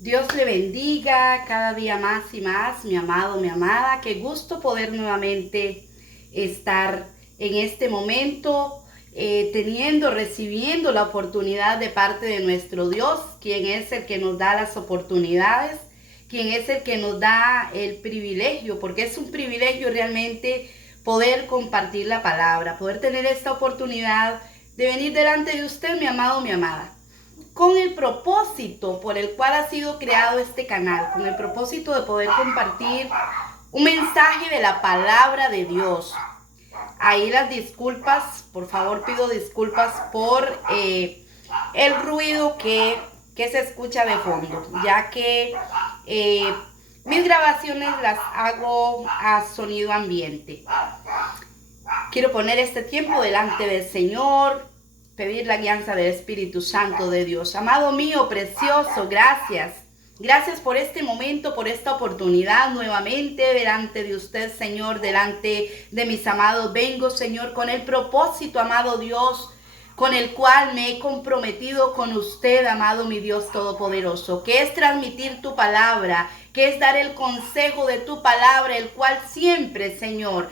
Dios le bendiga cada día más y más, mi amado, mi amada. Qué gusto poder nuevamente estar en este momento, recibiendo la oportunidad de parte de nuestro Dios, quien es el que nos da las oportunidades, quien es el que nos da el privilegio, porque es un privilegio realmente poder compartir la palabra, poder tener esta oportunidad de venir delante de usted, mi amado, mi amada, con el propósito por el cual ha sido creado este canal, con el propósito de poder compartir un mensaje de la palabra de Dios. Ahí las disculpas, por favor pido disculpas por el ruido que se escucha de fondo, ya que mis grabaciones las hago a sonido ambiente. Quiero poner este tiempo delante del Señor, pedir la guianza del Espíritu Santo de Dios. Amado mío, precioso, gracias. Gracias por este momento, por esta oportunidad nuevamente delante de usted, Señor, delante de mis amados. Vengo, Señor, con el propósito, amado Dios, con el cual me he comprometido con usted, amado mi Dios Todopoderoso, que es transmitir tu palabra, que es dar el consejo de tu palabra, el cual siempre, Señor,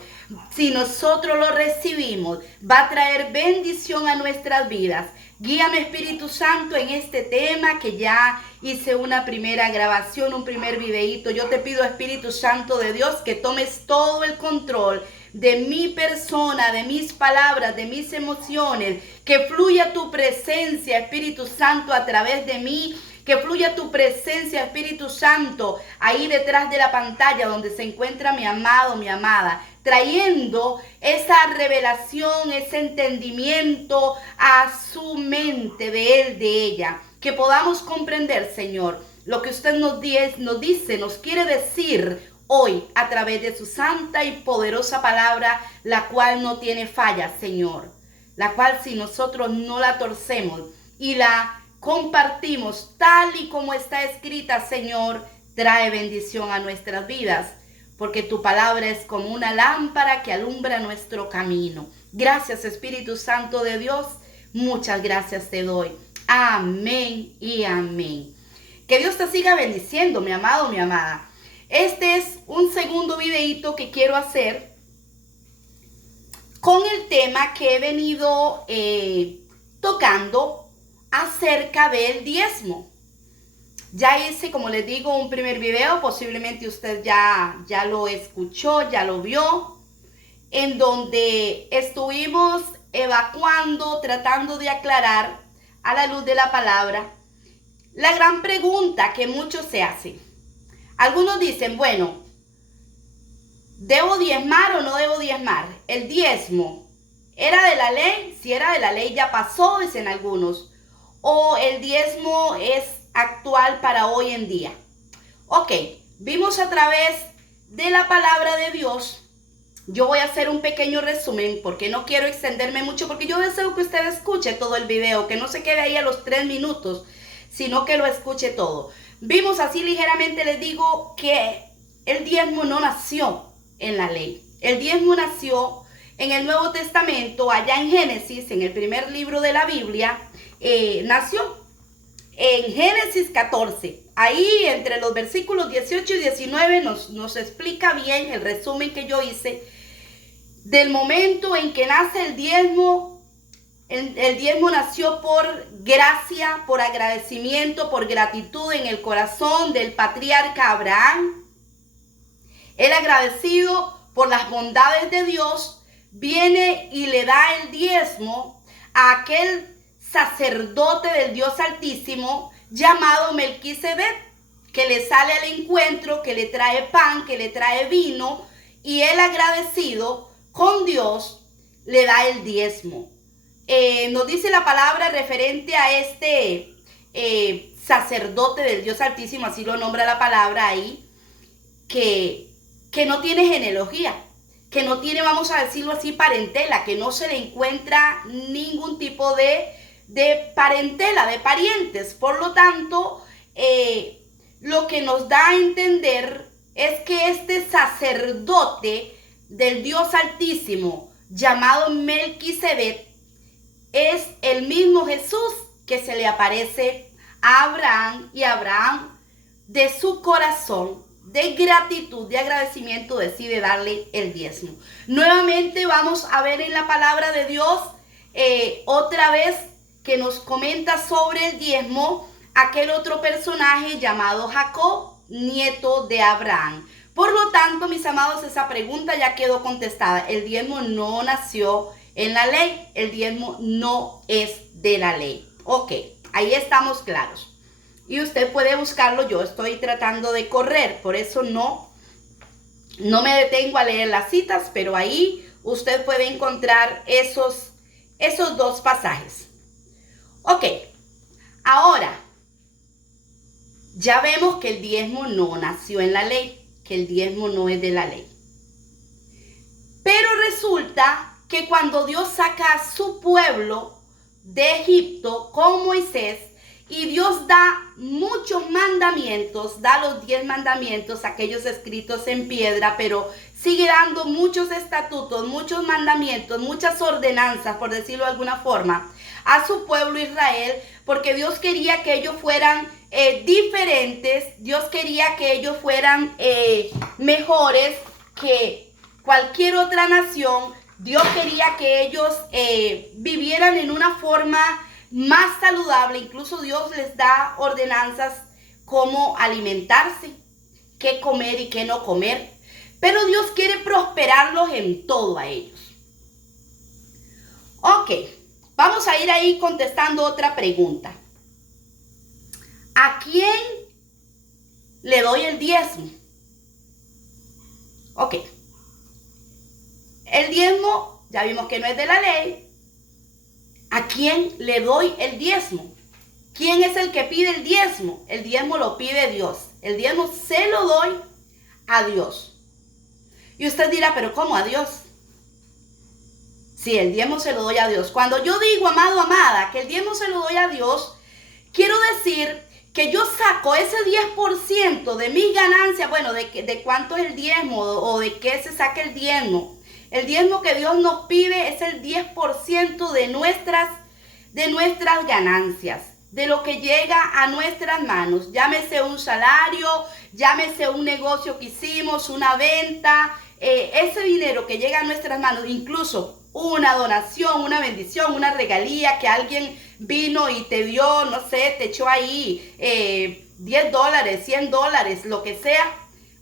si nosotros lo recibimos, va a traer bendición a nuestras vidas. Guíame, Espíritu Santo, en este tema que ya hice una primera grabación, un primer videíto. Yo te pido, Espíritu Santo de Dios, que tomes todo el control de mi persona, de mis palabras, de mis emociones, que fluya tu presencia, Espíritu Santo, a través de mí, que fluya tu presencia, Espíritu Santo, ahí detrás de la pantalla donde se encuentra mi amado, mi amada, trayendo esa revelación, ese entendimiento a su mente, de él, de ella, que podamos comprender, Señor, lo que usted nos dice, nos quiere decir hoy a través de su santa y poderosa palabra, la cual no tiene fallas, Señor, la cual si nosotros no la torcemos y la compartimos tal y como está escrita, Señor, trae bendición a nuestras vidas, porque tu palabra es como una lámpara que alumbra nuestro camino. Gracias, Espíritu Santo de Dios, muchas gracias te doy. Amén y amén. Que Dios te siga bendiciendo, mi amado, mi amada. Este es un segundo videito que quiero hacer con el tema que he venido tocando acerca del diezmo. Ya hice, como les digo, un primer video, posiblemente usted ya lo escuchó, ya lo vio, en donde estuvimos evacuando, tratando de aclarar a la luz de la palabra la gran pregunta que muchos se hacen. Algunos dicen, bueno, ¿debo diezmar o no debo diezmar? El diezmo, ¿era de la ley? Si era de la ley ya pasó, dicen algunos. O el diezmo es actual para hoy en día. Ok, vimos a través de la palabra de Dios. Yo voy a hacer un pequeño resumen porque no quiero extenderme mucho, porque yo deseo que usted escuche todo el video, que no se quede ahí a los 3 minutos, sino que lo escuche todo. Vimos así ligeramente, les digo, que el diezmo no nació en la ley. El diezmo nació en el Nuevo Testamento, allá en Génesis, en el primer libro de la Biblia. Nació en Génesis 14. Ahí entre los versículos 18 y 19 nos explica bien el resumen que yo hice del momento en que nace el diezmo. El diezmo nació por gracia, por agradecimiento, por gratitud en el corazón del patriarca Abraham. Él, agradecido por las bondades de Dios, viene y le da el diezmo a aquel sacerdote del Dios Altísimo llamado Melquisedec, que le sale al encuentro, que le trae pan, que le trae vino, y él, agradecido con Dios, le da el diezmo. Nos dice la palabra referente a este sacerdote del Dios Altísimo, así lo nombra la palabra ahí, que no tiene genealogía, que no tiene, vamos a decirlo así, parentela, que no se le encuentra ningún tipo de parentela, de parientes. Por lo tanto, lo que nos da a entender es que este sacerdote del Dios Altísimo, llamado Melquisedec, es el mismo Jesús que se le aparece a Abraham, y Abraham de su corazón, de gratitud, de agradecimiento, decide darle el diezmo. Nuevamente vamos a ver en la palabra de Dios otra vez que nos comenta sobre el diezmo aquel otro personaje llamado Jacob, nieto de Abraham. Por lo tanto, mis amados, esa pregunta ya quedó contestada. El diezmo no nació en la ley, el diezmo no es de la ley. Ok, ahí estamos claros. Y usted puede buscarlo, yo estoy tratando de correr, por eso no me detengo a leer las citas, pero ahí usted puede encontrar esos dos pasajes. Ok, ahora, ya vemos que el diezmo no nació en la ley, que el diezmo no es de la ley. Pero resulta que cuando Dios saca a su pueblo de Egipto con Moisés, y Dios da muchos mandamientos, da los 10 mandamientos, aquellos escritos en piedra, pero sigue dando muchos estatutos, muchos mandamientos, muchas ordenanzas, por decirlo de alguna forma, a su pueblo Israel, porque Dios quería que ellos fueran diferentes, Dios quería que ellos fueran mejores que cualquier otra nación. Dios quería que ellos vivieran en una forma más saludable. Incluso Dios les da ordenanzas cómo alimentarse, qué comer y qué no comer. Pero Dios quiere prosperarlos en todo a ellos. Ok, vamos a ir ahí contestando otra pregunta. ¿A quién le doy el diezmo? Ok, el diezmo ya vimos que no es de la ley. ¿A quién le doy el diezmo? ¿Quién es el que pide el diezmo? El diezmo lo pide Dios. El diezmo se lo doy a Dios. Y usted dirá, ¿pero cómo a Dios? Sí, el diezmo se lo doy a Dios. Cuando yo digo, amado, amada, que el diezmo se lo doy a Dios, quiero decir que yo saco ese 10% de mis ganancias. Bueno, de cuánto es el diezmo o de qué se saca el diezmo. El diezmo que Dios nos pide es el 10% de nuestras ganancias, de lo que llega a nuestras manos. Llámese un salario, llámese un negocio que hicimos, una venta, ese dinero que llega a nuestras manos, incluso una donación, una bendición, una regalía que alguien vino y te dio, no sé, te echó ahí $10, $100, lo que sea,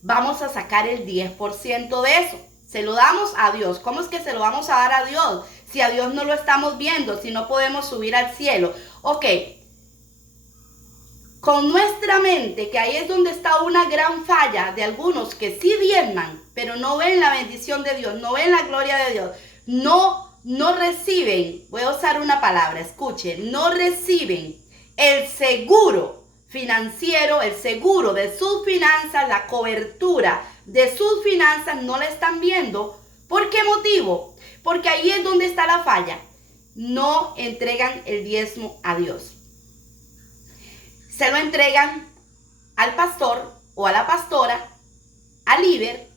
vamos a sacar el 10% de eso. Se lo damos a Dios. ¿Cómo es que se lo vamos a dar a Dios? Si a Dios no lo estamos viendo, si no podemos subir al cielo. Ok. Con nuestra mente, que ahí es donde está una gran falla de algunos que sí diezman, pero no ven la bendición de Dios, no ven la gloria de Dios, no reciben, voy a usar una palabra, escuchen, no reciben el seguro financiero, el seguro de sus finanzas, la cobertura de sus finanzas, no la están viendo. ¿Por qué motivo? Porque ahí es donde está la falla. No entregan el diezmo a Dios. Se lo entregan al pastor o a la pastora, al líder,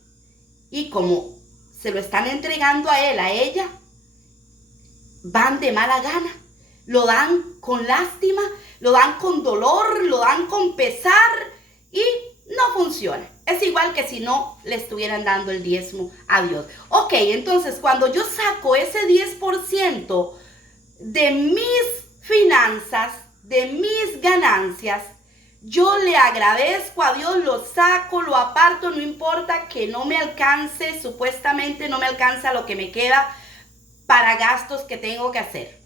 y como se lo están entregando a él, a ella, van de mala gana. Lo dan con lástima, lo dan con dolor, lo dan con pesar y no funciona. Es igual que si no le estuvieran dando el diezmo a Dios. Ok, entonces cuando yo saco ese 10% de mis finanzas, de mis ganancias, yo le agradezco a Dios, lo saco, lo aparto, no importa que no me alcance, supuestamente no me alcanza lo que me queda para gastos que tengo que hacer.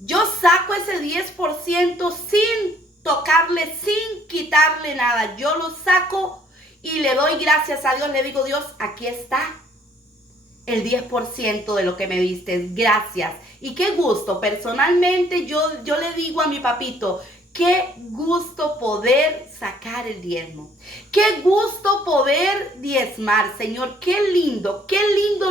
Yo saco ese 10% sin tocarle, sin quitarle nada. Yo lo saco y le doy gracias a Dios. Le digo, Dios, aquí está el 10% de lo que me diste. Gracias. Y qué gusto. Personalmente yo le digo a mi papito, qué gusto poder sacar el diezmo. Qué gusto poder diezmar, Señor. Qué lindo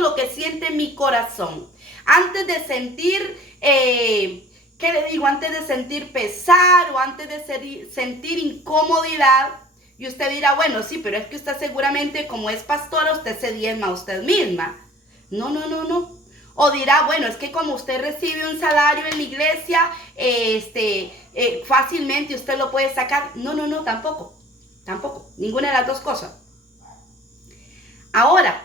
lo que siente mi corazón. Antes de sentir, ¿qué le digo? Antes de sentir pesar o antes de sentir incomodidad. Y usted dirá, bueno, sí, pero es que usted seguramente como es pastora, usted se diezma a usted misma. No. O dirá, bueno, es que como usted recibe un salario en la iglesia, fácilmente usted lo puede sacar. No, tampoco. tampoco, ninguna de las dos cosas. Ahora,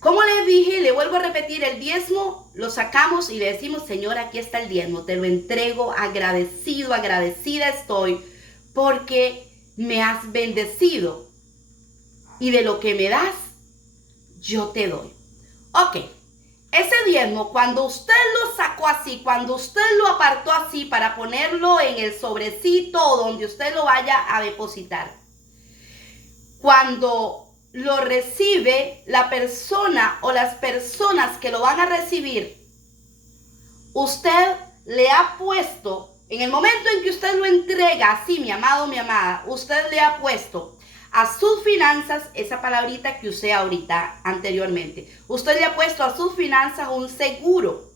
como les dije, le vuelvo a repetir, el diezmo lo sacamos y le decimos, Señor, aquí está el diezmo, te lo entrego, agradecido, agradecida estoy, porque me has bendecido y de lo que me das, yo te doy. Ok, ese diezmo, cuando usted lo sacó así, cuando usted lo apartó así para ponerlo en el sobrecito o donde usted lo vaya a depositar, cuando lo recibe la persona o las personas que lo van a recibir, usted le ha puesto, en el momento en que usted lo entrega, así mi amado, mi amada, usted le ha puesto a sus finanzas, esa palabrita que usé ahorita anteriormente, usted le ha puesto a sus finanzas un seguro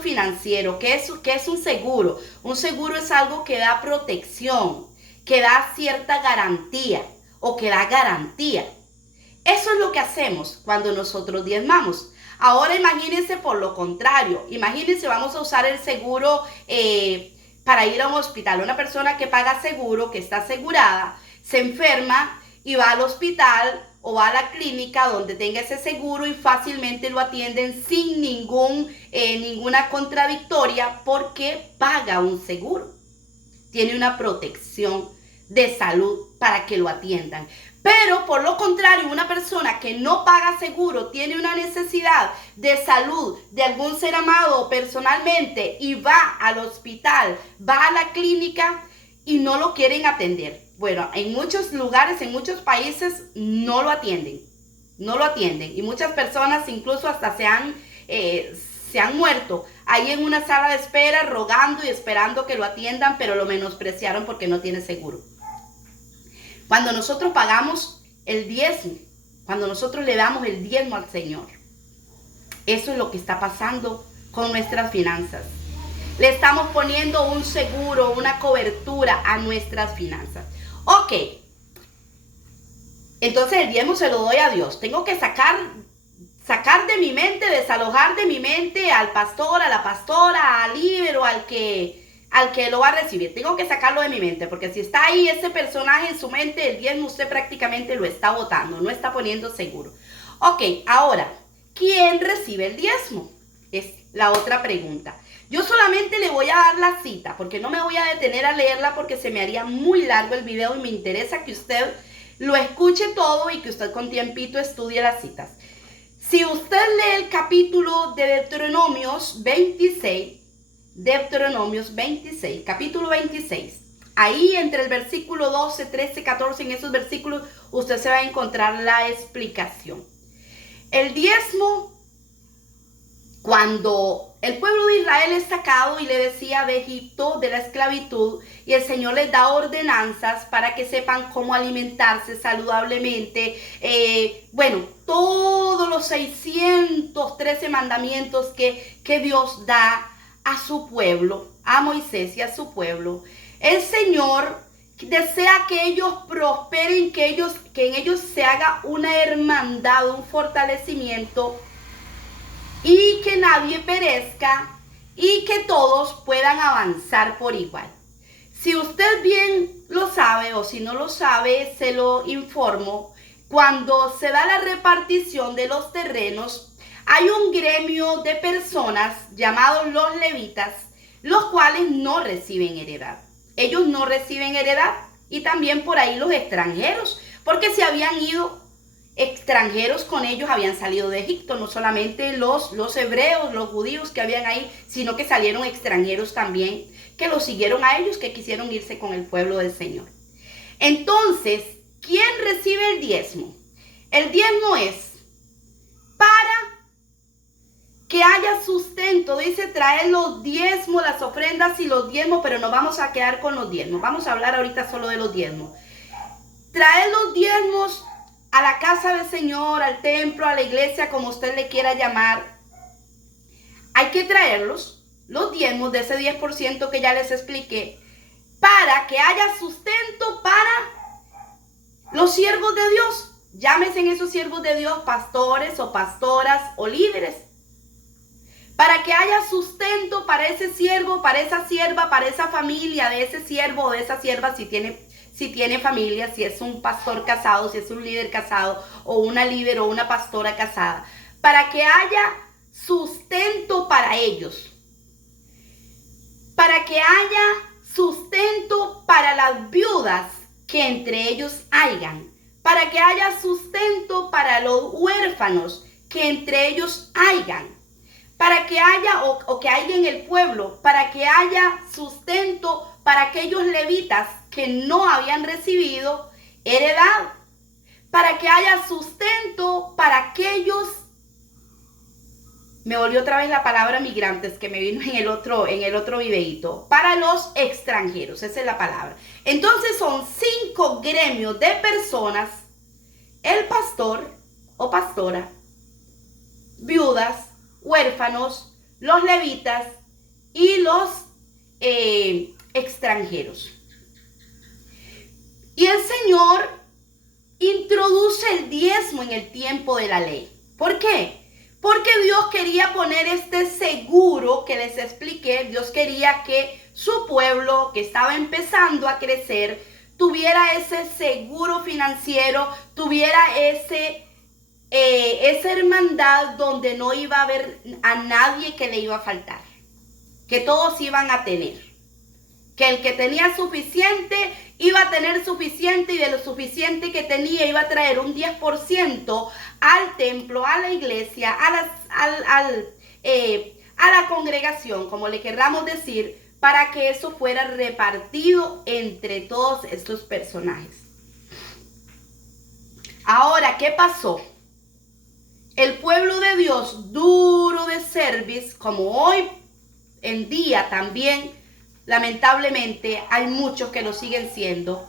financiero. ¿Qué es un seguro? Un seguro es algo que da protección, que da cierta garantía o que da garantía. Eso es lo que hacemos cuando nosotros diezmamos. Ahora imagínense por lo contrario, imagínense, vamos a usar el seguro para ir a un hospital. Una persona que paga seguro, que está asegurada, se enferma y va al hospital o va a la clínica donde tenga ese seguro y fácilmente lo atienden sin ninguna contradictoria porque paga un seguro. Tiene una protección de salud para que lo atiendan. Pero por lo contrario, una persona que no paga seguro, tiene una necesidad de salud de algún ser amado personalmente y va al hospital, va a la clínica y no lo quieren atender. Bueno, en muchos lugares, en muchos países no lo atienden. Y muchas personas incluso hasta se han muerto ahí en una sala de espera rogando y esperando que lo atiendan, pero lo menospreciaron porque no tiene seguro. Cuando nosotros pagamos el diezmo, cuando nosotros le damos el diezmo al Señor, eso es lo que está pasando con nuestras finanzas. Le estamos poniendo un seguro, una cobertura a nuestras finanzas. Ok, entonces el diezmo se lo doy a Dios. Tengo que sacar de mi mente, desalojar de mi mente al pastor, a la pastora, al líder o al que lo va a recibir. Tengo que sacarlo de mi mente, porque si está ahí ese personaje en su mente, el diezmo usted prácticamente lo está botando, no está poniendo seguro. Ok, ahora, ¿quién recibe el diezmo? Es la otra pregunta. Yo solamente le voy a dar la cita, porque no me voy a detener a leerla porque se me haría muy largo el video y me interesa que usted lo escuche todo y que usted con tiempito estudie las citas. Si usted lee el capítulo de Deuteronomios 26, capítulo 26, ahí entre el versículo 12, 13, 14, en esos versículos usted se va a encontrar la explicación. El diezmo, cuando el pueblo de Israel es sacado y le decía de Egipto, de la esclavitud, y el Señor les da ordenanzas para que sepan cómo alimentarse saludablemente, todos los 613 mandamientos que Dios da a su pueblo, a Moisés y a su pueblo. El Señor desea que ellos prosperen, que en ellos se haga una hermandad, un fortalecimiento, y que nadie perezca y que todos puedan avanzar por igual. Si usted bien lo sabe o si no lo sabe, se lo informo. Cuando se da la repartición de los terrenos, hay un gremio de personas llamados los levitas, los cuales no reciben heredad. Ellos no reciben heredad, y también por ahí los extranjeros, porque se habían ido extranjeros con ellos, habían salido de Egipto, no solamente los hebreos, los judíos que habían ahí, sino que salieron extranjeros también, que los siguieron a ellos, que quisieron irse con el pueblo del Señor. Entonces, ¿quién recibe el diezmo? El diezmo es para que haya sustento. Dice traer los diezmos, las ofrendas y los diezmos, pero no vamos a quedar con los diezmos. Vamos a hablar ahorita solo de los diezmos. Traer los diezmos a la casa del Señor, al templo, a la iglesia, como usted le quiera llamar. Hay que traerlos, los diezmos de ese 10% que ya les expliqué, para que haya sustento para los siervos de Dios. Llámense esos siervos de Dios pastores o pastoras o líderes. Para que haya sustento para ese siervo, para esa sierva, para esa familia de ese siervo o de esa sierva, si si tiene familia, si es un pastor casado, si es un líder casado, o una líder o una pastora casada, para que haya sustento para ellos, para que haya sustento para las viudas que entre ellos hayan, para que haya sustento para los huérfanos que entre ellos hayan, para que haya o que haya en el pueblo, para que haya sustento para aquellos levitas que no habían recibido heredad, para que haya sustento para aquellos, me volvió otra vez la palabra migrantes que me vino en el otro videíto, para los extranjeros, esa es la palabra. Entonces son 5 gremios de personas: el pastor o pastora, viudas, huérfanos, los levitas y los extranjeros. Y el Señor introduce el diezmo en el tiempo de la ley. ¿Por qué? Porque Dios quería poner este seguro que les expliqué. Dios quería que su pueblo, que estaba empezando a crecer, tuviera ese seguro financiero, tuviera esa hermandad donde no iba a haber a nadie que le iba a faltar, que todos iban a tener, que el que tenía suficiente iba a tener suficiente, y de lo suficiente que tenía iba a traer un 10% al templo, a la iglesia, a la congregación, como le querramos decir, para que eso fuera repartido entre todos estos personajes. Ahora, ¿qué pasó? El pueblo de Dios, duro de cerviz, como hoy en día también, lamentablemente, hay muchos que lo siguen siendo,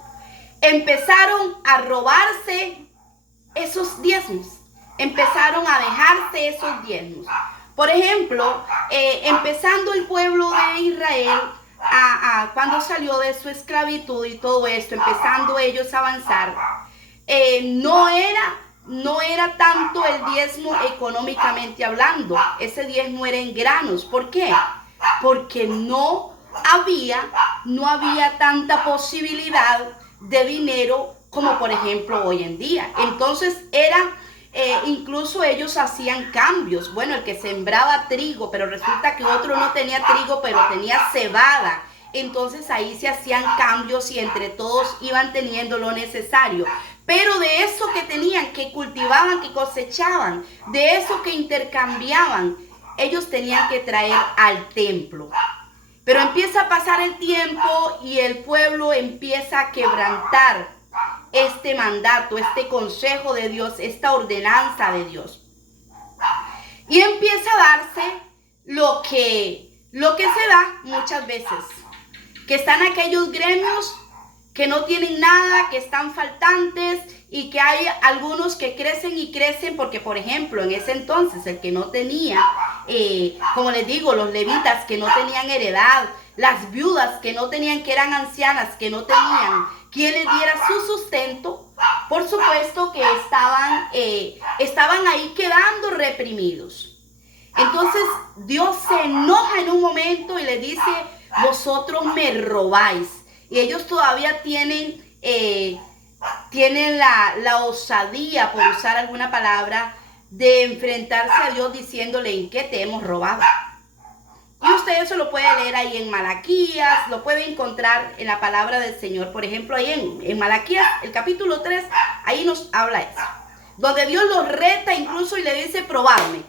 empezaron a robarse esos diezmos, empezaron a dejarse esos diezmos. Por ejemplo, empezando el pueblo de Israel, cuando salió de su esclavitud y todo esto, empezando ellos a avanzar, no era tanto el diezmo económicamente hablando, ese diezmo era en granos. ¿Por qué? Porque no había tanta posibilidad de dinero como por ejemplo hoy en día. Entonces incluso ellos hacían cambios. Bueno, el que sembraba trigo, pero resulta que otro no tenía trigo, pero tenía cebada. Entonces ahí se hacían cambios y entre todos iban teniendo lo necesario. Pero de eso que tenían, que cultivaban, que cosechaban, de eso que intercambiaban, ellos tenían que traer al templo. Pero empieza a pasar el tiempo y el pueblo empieza a quebrantar este mandato, este consejo de Dios, esta ordenanza de Dios. Y empieza a darse lo que se da muchas veces, que están aquellos gremios que no tienen nada, que están faltantes, y que hay algunos que crecen y crecen porque, por ejemplo, en ese entonces el que no tenía, como les digo, los levitas que no tenían heredad, las viudas que no tenían, que eran ancianas, que no tenían quien les diera su sustento, por supuesto que estaban ahí quedando reprimidos. Entonces Dios se enoja en un momento y les dice: vosotros me robáis. Y ellos todavía tienen la osadía, por usar alguna palabra, de enfrentarse a Dios diciéndole: ¿en qué te hemos robado? Y usted eso lo puede leer ahí en Malaquías, lo puede encontrar en la palabra del Señor. Por ejemplo, ahí en Malaquías, el capítulo 3, ahí nos habla eso. Donde Dios los reta incluso y le dice: probadme,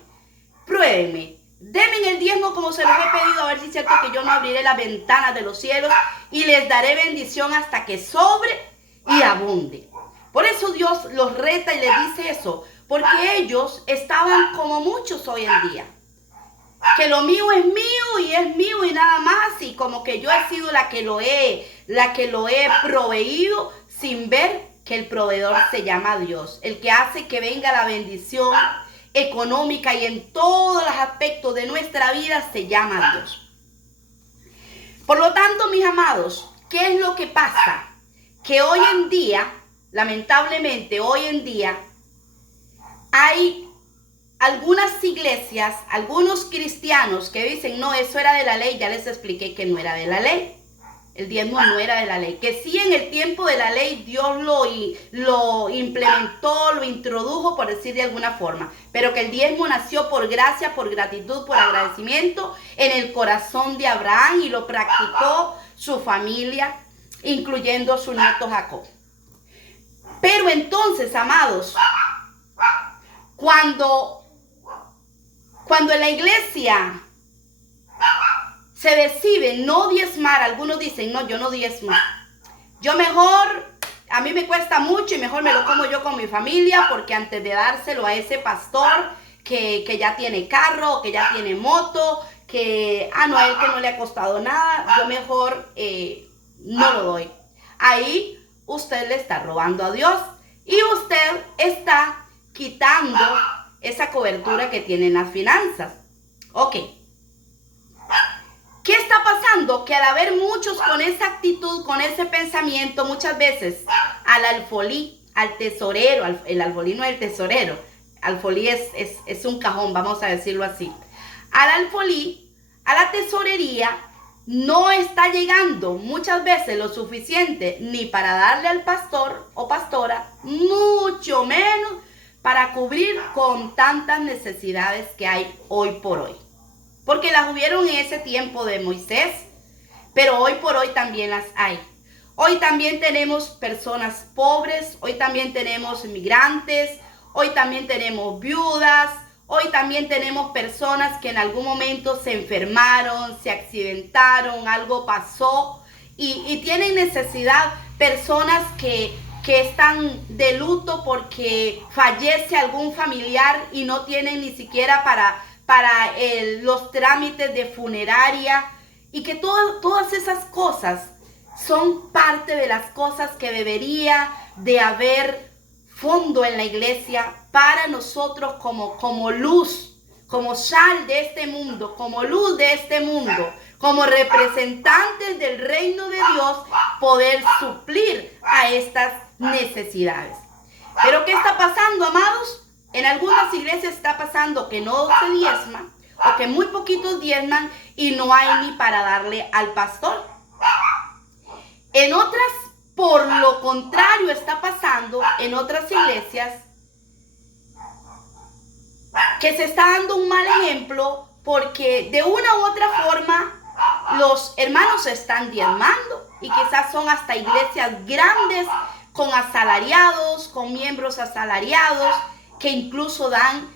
pruébenme, denme en el diezmo como se los he pedido, a ver si es cierto que yo no abriré las ventanas de los cielos y les daré bendición hasta que sobre y abunde. Por eso Dios los reta y les dice eso, porque ellos estaban como muchos hoy en día, que lo mío es mío y nada más, y como que yo he sido la que lo he proveído, sin ver que el proveedor se llama Dios, el que hace que venga la bendición económica y en todos los aspectos de nuestra vida se llama Dios. Por lo tanto, mis amados, ¿qué es lo que pasa? Que hoy en día, lamentablemente hoy en día, hay algunas iglesias, algunos cristianos que dicen: no, eso era de la ley. Ya les expliqué que no era de la ley. El diezmo no era de la ley. Que sí, en el tiempo de la ley Dios lo implementó, lo introdujo, por decir de alguna forma. Pero que el diezmo nació por gracia, por gratitud, por agradecimiento en el corazón de Abraham, y lo practicó su familia, incluyendo su nieto Jacob. Pero entonces, amados, cuando en la iglesia se decide no diezmar, algunos dicen, no, yo no diezmo. Yo mejor, a mí me cuesta mucho y mejor me lo como yo con mi familia, porque antes de dárselo a ese pastor que ya tiene carro, que ya tiene moto, que a él que no le ha costado nada, yo mejor no lo doy. Ahí usted le está robando a Dios y usted está quitando esa cobertura que tienen las finanzas. Ok. ¿Qué está pasando? Que al haber muchos con esa actitud, con ese pensamiento, muchas veces al alfolí, al tesorero, el alfolí no es el tesorero, alfolí es un cajón, vamos a decirlo así. Al alfolí, a la tesorería, no está llegando muchas veces lo suficiente ni para darle al pastor o pastora, mucho menos para cubrir con tantas necesidades que hay hoy por hoy. Porque las hubieron en ese tiempo de Moisés, pero hoy por hoy también las hay. Hoy también tenemos personas pobres, hoy también tenemos migrantes, hoy también tenemos viudas, hoy también tenemos personas que en algún momento se enfermaron, se accidentaron, algo pasó y tienen necesidad, personas que están de luto porque fallece algún familiar y no tienen ni siquiera para los trámites de funeraria, y que todas esas cosas son parte de las cosas que debería de haber fondo en la iglesia para nosotros como luz, como sal de este mundo, como luz de este mundo, como representantes del reino de Dios, poder suplir a estas necesidades. Pero ¿qué está pasando, amados? En algunas iglesias está pasando que no se diezma, o que muy poquitos diezman y no hay ni para darle al pastor. En otras, por lo contrario, está pasando en otras iglesias que se está dando un mal ejemplo, porque de una u otra forma los hermanos están diezmando, y quizás son hasta iglesias grandes con asalariados, con miembros asalariados, que incluso dan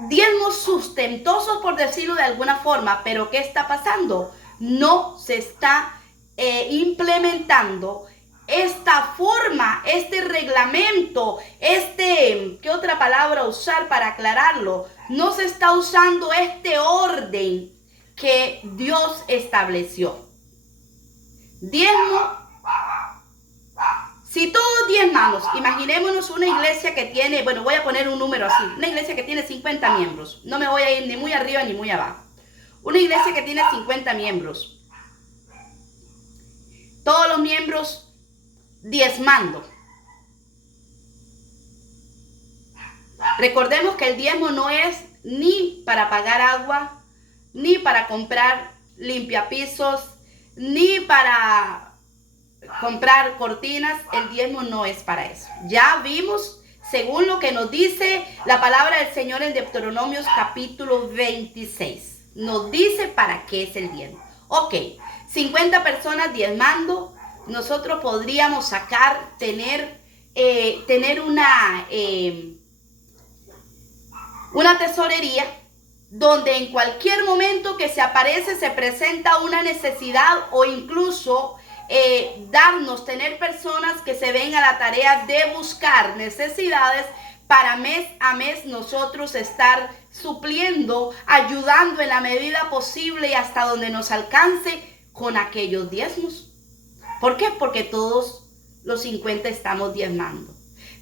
diezmos sustentosos, por decirlo de alguna forma. Pero ¿qué está pasando? No se está implementando esta forma, este reglamento, ¿qué otra palabra usar para aclararlo? No se está usando este orden que Dios estableció. Diezmo. Si todos diezmamos, imaginémonos una iglesia que tiene, bueno, voy a poner un número así, una iglesia que tiene 50 miembros, no me voy a ir ni muy arriba ni muy abajo. Una iglesia que tiene 50 miembros, todos los miembros diezmando. Recordemos que el diezmo no es ni para pagar agua, ni para comprar limpiapisos, ni para comprar cortinas. El diezmo no es para eso. Ya vimos, según lo que nos dice la palabra del Señor en Deuteronomios capítulo 26. Nos dice para qué es el diezmo. Ok, 50 personas diezmando, nosotros podríamos tener una tesorería donde en cualquier momento que se presenta una necesidad, o incluso tener personas que se den a la tarea de buscar necesidades, para mes a mes nosotros estar supliendo, ayudando en la medida posible y hasta donde nos alcance con aquellos diezmos. ¿Por qué? Porque todos los 50 estamos diezmando.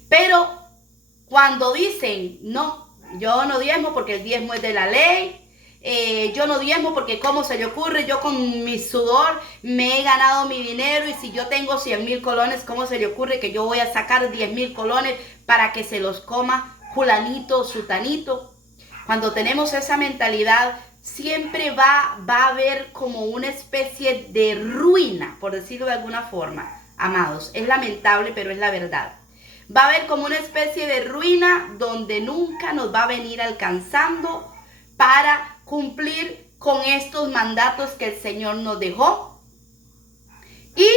Pero cuando dicen, no, yo no diezmo porque el diezmo es de la ley, yo no diezmo porque cómo se le ocurre, yo con mi sudor me he ganado mi dinero, y si yo tengo 100,000 colones, ¿cómo se le ocurre que yo voy a sacar 10,000 colones para que se los coma fulanito o sutanito? Cuando tenemos esa mentalidad, siempre va a haber como una especie de ruina, por decirlo de alguna forma, amados. Es lamentable, pero es la verdad. Va a haber como una especie de ruina donde nunca nos va a venir alcanzando para cumplir con estos mandatos que el Señor nos dejó. Y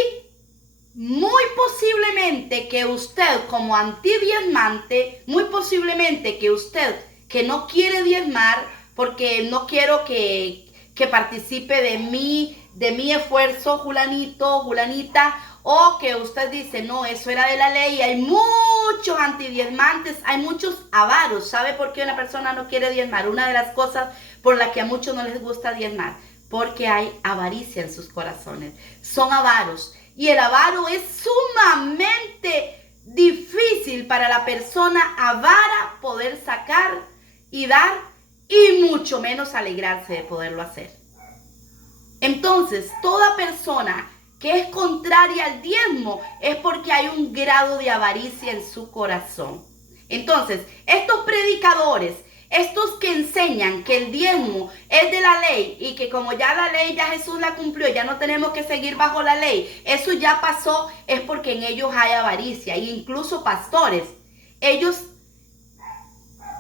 muy posiblemente que usted como antidiezmante, muy posiblemente que usted que no quiere diezmar, porque no quiero que participe de mi esfuerzo, Julanito, Julanita, o que usted dice, no, eso era de la ley. Hay muchos antidiezmantes, hay muchos avaros. ¿Sabe por qué una persona no quiere diezmar? Una de las cosas por las que a muchos no les gusta diezmar, porque hay avaricia en sus corazones. Son avaros. Y el avaro es sumamente difícil para la persona avara poder sacar y dar, y mucho menos alegrarse de poderlo hacer. Entonces, toda persona que es contraria al diezmo es porque hay un grado de avaricia en su corazón. Entonces, estos predicadores, estos que enseñan que el diezmo es de la ley y que como ya la ley, ya Jesús la cumplió, ya no tenemos que seguir bajo la ley, eso ya pasó, es porque en ellos hay avaricia. E incluso pastores, ellos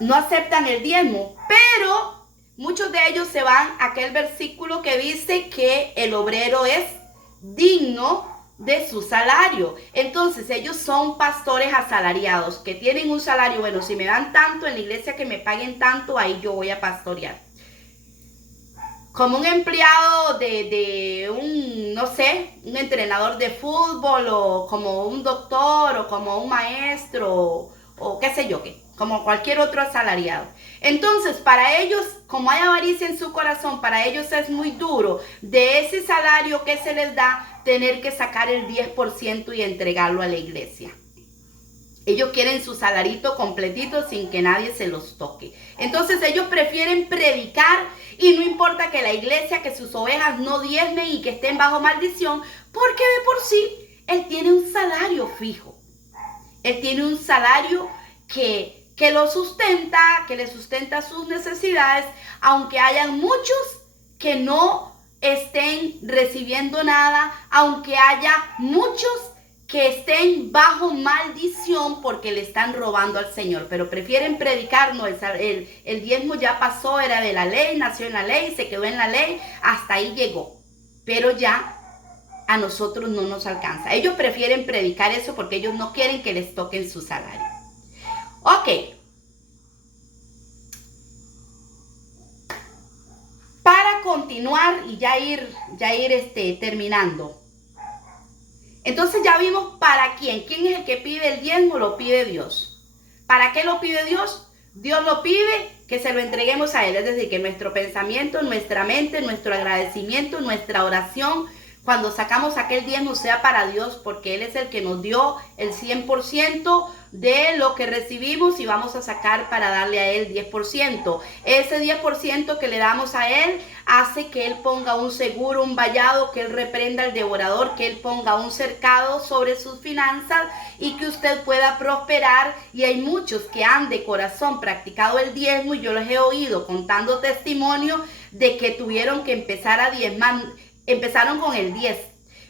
no aceptan el diezmo, pero muchos de ellos se van a aquel versículo que dice que el obrero es digno de su salario. Entonces ellos son pastores asalariados que tienen un salario. Bueno, si me dan tanto en la iglesia, que me paguen tanto, ahí yo voy a pastorear. Como un empleado de un, no sé, un entrenador de fútbol, o como un doctor, o como un maestro, o qué sé yo qué, como cualquier otro asalariado. Entonces, para ellos, como hay avaricia en su corazón, para ellos es muy duro de ese salario que se les da tener que sacar el 10% y entregarlo a la iglesia. Ellos quieren su salarito completito sin que nadie se los toque. Entonces ellos prefieren predicar, y no importa que la iglesia, que sus ovejas no diezmen y que estén bajo maldición, porque de por sí él tiene un salario fijo. Él tiene un salario que lo sustenta, que le sustenta sus necesidades, aunque hayan muchos que no estén recibiendo nada, aunque haya muchos que estén bajo maldición porque le están robando al Señor, pero prefieren predicar. No, el diezmo ya pasó, era de la ley, nació en la ley, se quedó en la ley, hasta ahí llegó, pero ya a nosotros no nos alcanza. Ellos prefieren predicar eso porque ellos no quieren que les toquen su salario. Ok. Para continuar y ya ir terminando. Entonces ya vimos para quién. ¿Quién es el que pide el diezmo? Lo pide Dios. ¿Para qué lo pide Dios? Dios lo pide que se lo entreguemos a Él. Es decir, que nuestro pensamiento, nuestra mente, nuestro agradecimiento, nuestra oración, cuando sacamos aquel diezmo, sea para Dios, porque Él es el que nos dio el 100% de lo que recibimos, y vamos a sacar para darle a Él 10%. Ese 10% que le damos a Él hace que Él ponga un seguro, un vallado, que Él reprenda al devorador, que Él ponga un cercado sobre sus finanzas y que usted pueda prosperar. Y hay muchos que han de corazón practicado el diezmo, y yo los he oído contando testimonios de que tuvieron que empezar a diezmar. Empezaron con el 10,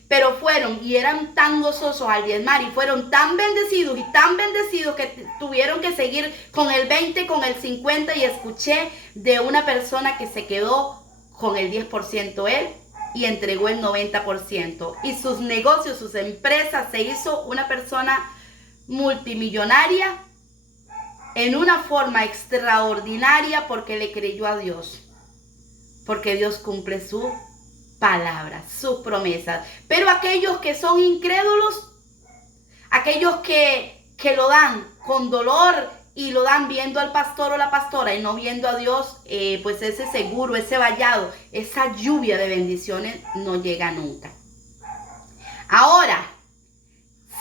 pero fueron y eran tan gozosos al diezmar, y fueron tan bendecidos que tuvieron que seguir con el 20, con el 50, y escuché de una persona que se quedó con el 10% él y entregó el 90%, y sus negocios, sus empresas, se hizo una persona multimillonaria en una forma extraordinaria porque le creyó a Dios, porque Dios cumple su palabras, sus promesas. Pero aquellos que son incrédulos, aquellos que lo dan con dolor y lo dan viendo al pastor o la pastora y no viendo a Dios, pues ese seguro, ese vallado, esa lluvia de bendiciones no llega nunca. Ahora,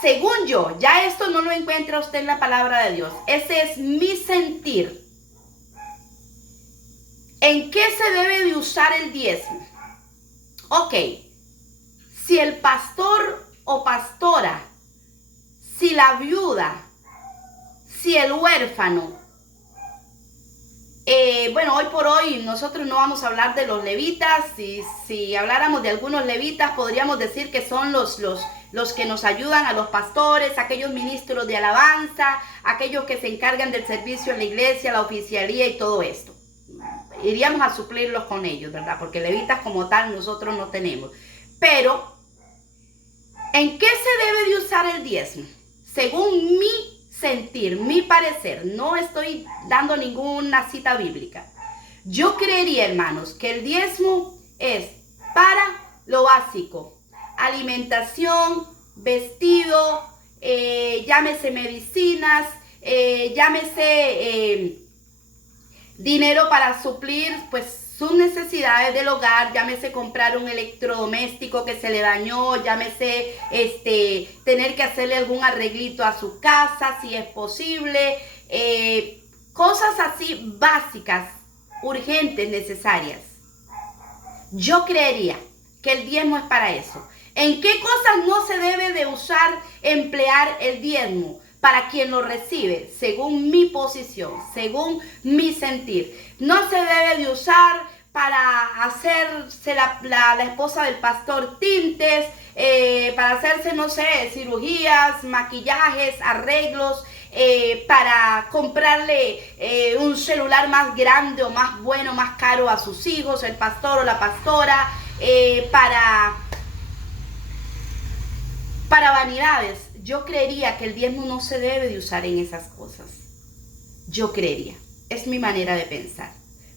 según yo, ya esto no lo encuentra usted en la palabra de Dios. Ese es mi sentir. ¿En qué se debe de usar el diezmo? Ok, si el pastor o pastora, si la viuda, si el huérfano Bueno, hoy por hoy nosotros no vamos a hablar de los levitas. Si habláramos de algunos levitas, podríamos decir que son los que nos ayudan a los pastores, aquellos ministros de alabanza, aquellos que se encargan del servicio en la iglesia, la oficialía y todo esto. Iríamos a suplirlos con ellos, ¿verdad? Porque levitas como tal nosotros no tenemos. Pero, ¿en qué se debe de usar el diezmo? Según mi sentir, mi parecer, no estoy dando ninguna cita bíblica. Yo creería, hermanos, que el diezmo es para lo básico: alimentación, vestido, llámese medicinas, llámese dinero para suplir pues sus necesidades del hogar, llámese comprar un electrodoméstico que se le dañó, llámese tener que hacerle algún arreglito a su casa si es posible, cosas así básicas, urgentes, necesarias. Yo creería que el diezmo es para eso. ¿En qué cosas no se debe de usar, emplear el diezmo? Para quien lo recibe, según mi posición, según mi sentir. No se debe de usar para hacerse la esposa del pastor tintes, para hacerse, no sé, cirugías, maquillajes, arreglos, para comprarle un celular más grande o más bueno, más caro a sus hijos, el pastor o la pastora, para vanidades. Yo creería que el diezmo no se debe de usar en esas cosas. Yo creería. Es mi manera de pensar.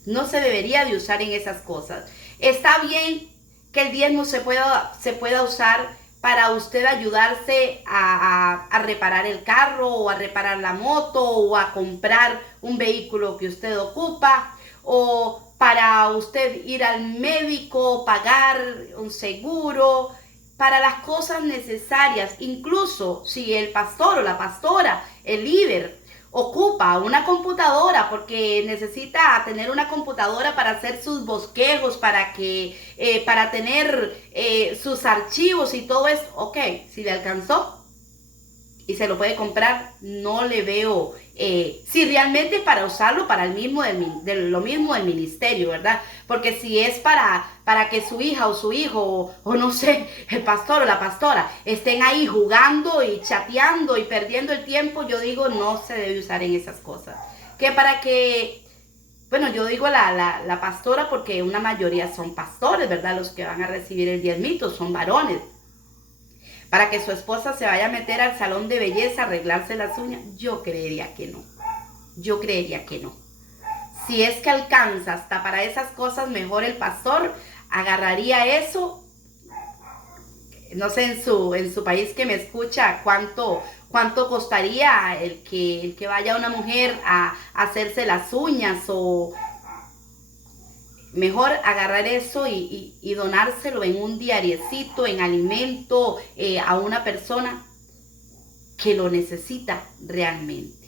No se debería de usar en esas cosas. Está bien que el diezmo se pueda usar para usted ayudarse a reparar el carro o a reparar la moto o a comprar un vehículo que usted ocupa, o para usted ir al médico, pagar un seguro, para las cosas necesarias. Incluso si el pastor o la pastora, el líder, ocupa una computadora porque necesita tener una computadora para hacer sus bosquejos, para tener sus archivos y todo eso, ok, si le alcanzó y se lo puede comprar, no le veo si realmente es para usarlo para lo mismo del ministerio, ¿verdad? Porque si es para que su hija o su hijo o no sé, el pastor o la pastora estén ahí jugando y chateando y perdiendo el tiempo, yo digo no se debe usar en esas cosas. Que para que, bueno, yo digo la pastora porque una mayoría son pastores, ¿verdad? Los que van a recibir el diezmito son varones. Para que su esposa se vaya a meter al salón de belleza, arreglarse las uñas, yo creería que no. Yo creería que no. Si es que alcanza hasta para esas cosas, mejor el pastor agarraría eso. No sé en su país que me escucha cuánto costaría el que vaya una mujer a hacerse las uñas, o mejor agarrar eso y donárselo en un diariecito, en alimento, a una persona que lo necesita realmente.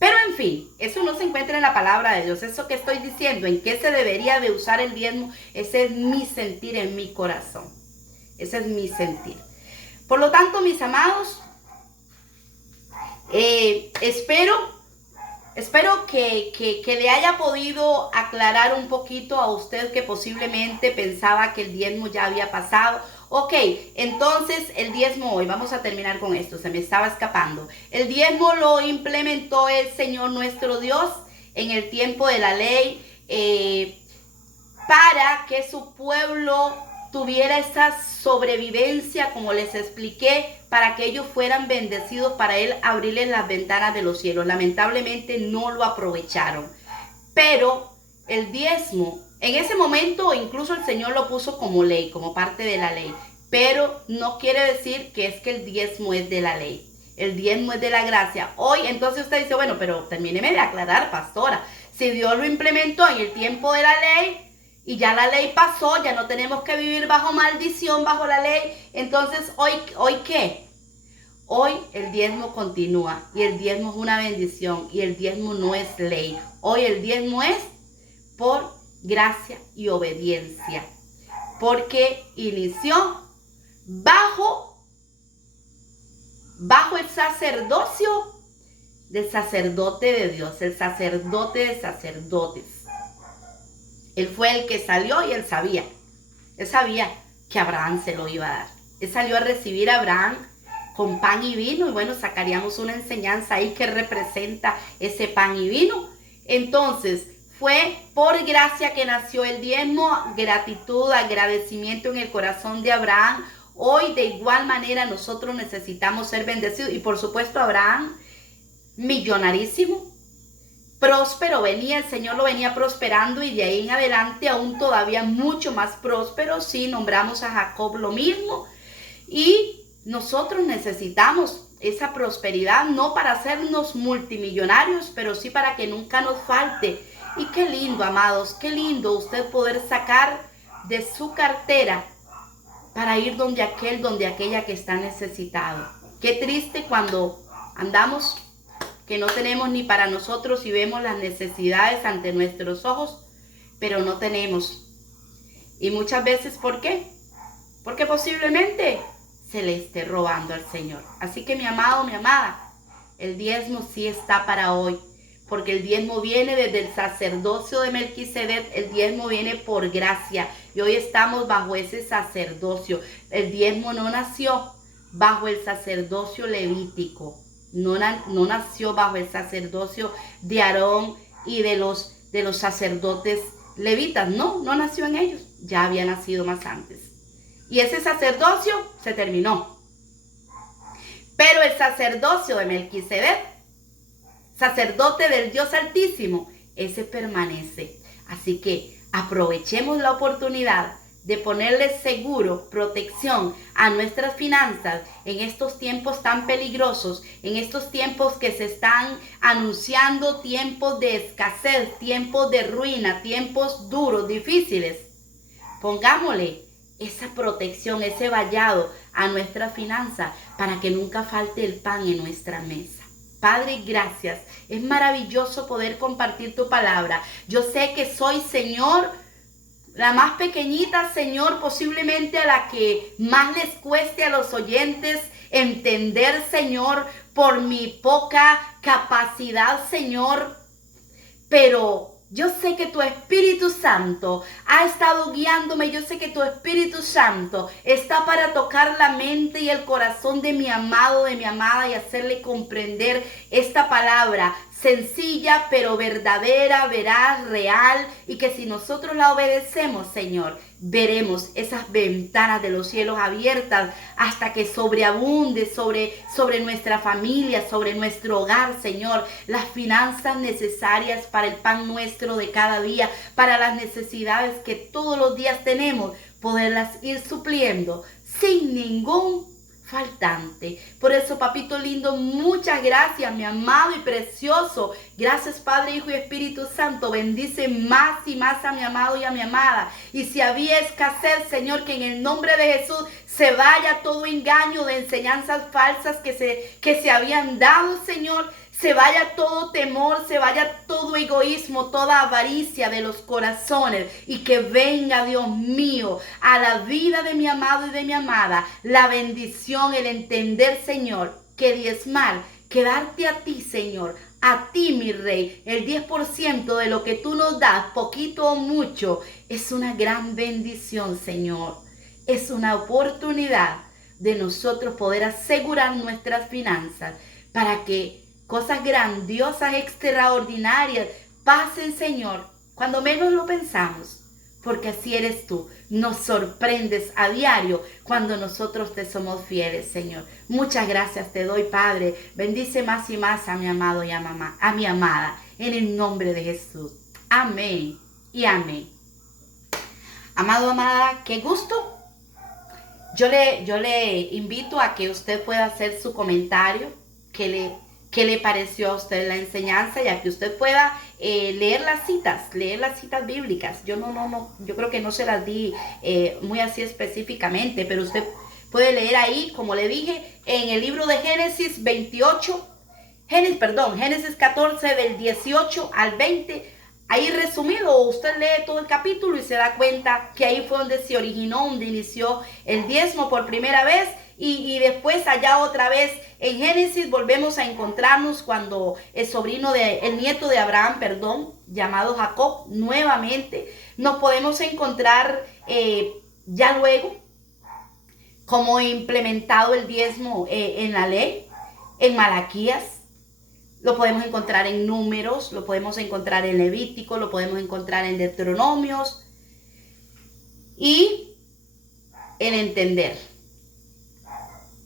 Pero en fin, eso no se encuentra en la palabra de Dios. Eso que estoy diciendo, en qué se debería de usar el diezmo, ese es mi sentir en mi corazón. Ese es mi sentir. Por lo tanto, mis amados, espero que le haya podido aclarar un poquito a usted que posiblemente pensaba que el diezmo ya había pasado. Ok, entonces el diezmo hoy, vamos a terminar con esto, se me estaba escapando. El diezmo lo implementó el Señor nuestro Dios en el tiempo de la ley, para que su pueblo tuviera esa sobrevivencia, como les expliqué, para que ellos fueran bendecidos, para él abrirles las ventanas de los cielos. Lamentablemente no lo aprovecharon. Pero el diezmo, en ese momento incluso el Señor lo puso como ley, como parte de la ley. Pero no quiere decir que es que el diezmo es de la ley. El diezmo es de la gracia. Hoy entonces usted dice, bueno, pero termíneme de aclarar, pastora. Si Dios lo implementó en el tiempo de la ley, y ya la ley pasó, ya no tenemos que vivir bajo maldición, bajo la ley. Entonces, ¿hoy qué? Hoy el diezmo continúa, y el diezmo es una bendición, y el diezmo no es ley. Hoy el diezmo es por gracia y obediencia, porque inició bajo el sacerdocio del sacerdote de Dios, el sacerdote de sacerdotes. Él fue el que salió y él sabía que Abraham se lo iba a dar. Él salió a recibir a Abraham con pan y vino, y bueno, sacaríamos una enseñanza ahí que representa ese pan y vino. Entonces, fue por gracia que nació el diezmo, gratitud, agradecimiento en el corazón de Abraham. Hoy de igual manera nosotros necesitamos ser bendecidos. Y por supuesto Abraham, millonarísimo, próspero, el Señor lo venía prosperando, y de ahí en adelante aún todavía mucho más próspero. Sí, nombramos a Jacob lo mismo. Y nosotros necesitamos esa prosperidad, no para hacernos multimillonarios, pero sí para que nunca nos falte. Y qué lindo, amados, qué lindo usted poder sacar de su cartera para ir donde aquella que está necesitado. Qué triste cuando andamos que no tenemos ni para nosotros y vemos las necesidades ante nuestros ojos, pero no tenemos. Y muchas veces, ¿por qué? Porque posiblemente se le esté robando al Señor. Así que mi amado, mi amada, el diezmo sí está para hoy, porque el diezmo viene desde el sacerdocio de Melquisedec. El diezmo viene por gracia, y hoy estamos bajo ese sacerdocio. El diezmo no nació bajo el sacerdocio levítico, no nació bajo el sacerdocio de Aarón y de los sacerdotes levitas. No nació en ellos, ya había nacido más antes. Y ese sacerdocio se terminó. Pero el sacerdocio de Melquisedec, sacerdote del Dios Altísimo, ese permanece. Así que aprovechemos la oportunidad de ponerle seguro, protección a nuestras finanzas en estos tiempos tan peligrosos, en estos tiempos que se están anunciando, tiempos de escasez, tiempos de ruina, tiempos duros, difíciles. Pongámosle esa protección, ese vallado a nuestra finanza para que nunca falte el pan en nuestra mesa. Padre, gracias. Es maravilloso poder compartir tu palabra. Yo sé que soy, Señor, la más pequeñita, Señor, posiblemente a la que más les cueste a los oyentes entender, Señor, por mi poca capacidad, Señor. Pero yo sé que tu Espíritu Santo ha estado guiándome. Yo sé que tu Espíritu Santo está para tocar la mente y el corazón de mi amado, de mi amada, y hacerle comprender esta palabra sencilla pero verdadera, veraz, real, y que si nosotros la obedecemos, Señor, veremos esas ventanas de los cielos abiertas hasta que sobreabunde sobre nuestra familia, sobre nuestro hogar, Señor, las finanzas necesarias para el pan nuestro de cada día, para las necesidades que todos los días tenemos, poderlas ir supliendo sin ningún faltante. Por eso, papito lindo, muchas gracias, mi amado y precioso. Gracias, Padre, Hijo y Espíritu Santo. Bendice más y más a mi amado y a mi amada. Y si había escasez, Señor, que en el nombre de Jesús se vaya todo engaño de enseñanzas falsas que se habían dado, Señor. Se vaya todo temor, se vaya todo egoísmo, toda avaricia de los corazones, y que venga, Dios mío, a la vida de mi amado y de mi amada, la bendición, el entender, Señor, que diezmar, que darte a ti, Señor, a ti, mi Rey, el 10% de lo que tú nos das, poquito o mucho, es una gran bendición, Señor. Es una oportunidad de nosotros poder asegurar nuestras finanzas para que cosas grandiosas, extraordinarias pasen, Señor, cuando menos lo pensamos, porque así eres tú. Nos sorprendes a diario cuando nosotros te somos fieles, Señor. Muchas gracias te doy, Padre. Bendice más y más a mi amado y a mi amada, en el nombre de Jesús. Amén y amén. Amado, amada, qué gusto. Yo le invito a que usted pueda hacer su comentario, ¿qué le pareció a usted la enseñanza? Ya que usted pueda leer las citas bíblicas. Yo yo creo que no se las di muy así específicamente, pero usted puede leer ahí, como le dije, en el libro de Génesis 14 del 18 al 20. Ahí resumido, usted lee todo el capítulo y se da cuenta que ahí fue donde se originó, donde inició el diezmo por primera vez. Y después allá otra vez en Génesis volvemos a encontrarnos cuando el nieto de Abraham, llamado Jacob, nuevamente nos podemos encontrar ya luego como implementado el diezmo en la ley, en Malaquías. Lo podemos encontrar en Números, lo podemos encontrar en Levítico, lo podemos encontrar en Deuteronomios. Y el entender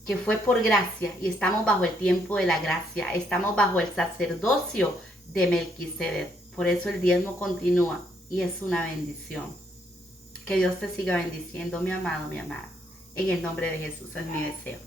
que fue por gracia y estamos bajo el tiempo de la gracia, estamos bajo el sacerdocio de Melquisedec. Por eso el diezmo continúa y es una bendición. Que Dios te siga bendiciendo, mi amado, mi amada. En el nombre de Jesús es mi deseo.